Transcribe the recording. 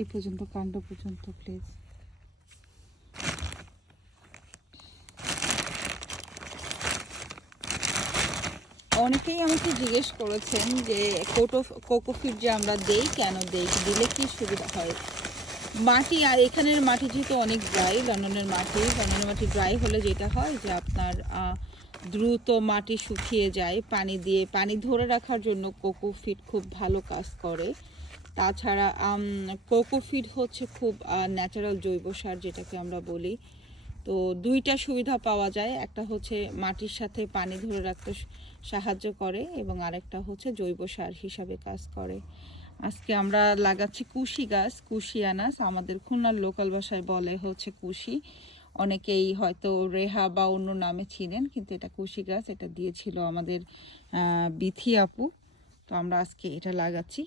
এই পর্যন্ত, কাণ্ড পর্যন্ত প্লিজ। অনেকেই আমাকে জিজ্ঞেস করেছেন যে কোকোপিট যে আমরা দেই কেন দেই, দিলে কি সুবিধা হয়। মাটি আর এখানের মাটি যেহেতু অনেক ড্রাই, লন্ডনের মাটি ড্রাই হলে যেটা হয় যে আপনার দ্রুত মাটি শুকিয়ে যায়। পানি ধরে রাখার জন্য কোকোপিট খুব ভালো কাজ করে। তাছাড়া কোকোপিট হচ্ছে খুব ন্যাচারাল জৈব সার যেটাকে আমরা বলি। তো দুইটা সুবিধা পাওয়া যায়, একটা হচ্ছে মাটির সাথে পানি ধরে রাখতে সাহায্য করে এবং আরেকটা হচ্ছে জৈব সার হিসাবে কাজ করে। আজকে আমরা লাগাচ্ছি কুশি গাছ, কুশিয়ানাস, আমাদের খুলনার লোকাল ভাষায় বলে হচ্ছে কুশি। অনেকেই হয়তো রেহা বা অন্য নামে চিনেন, কিন্তু এটা কুশি গাছ। এটা দিয়েছিল আমাদের বিথি আপু। তো আমরা আজকে এটা লাগাচ্ছি।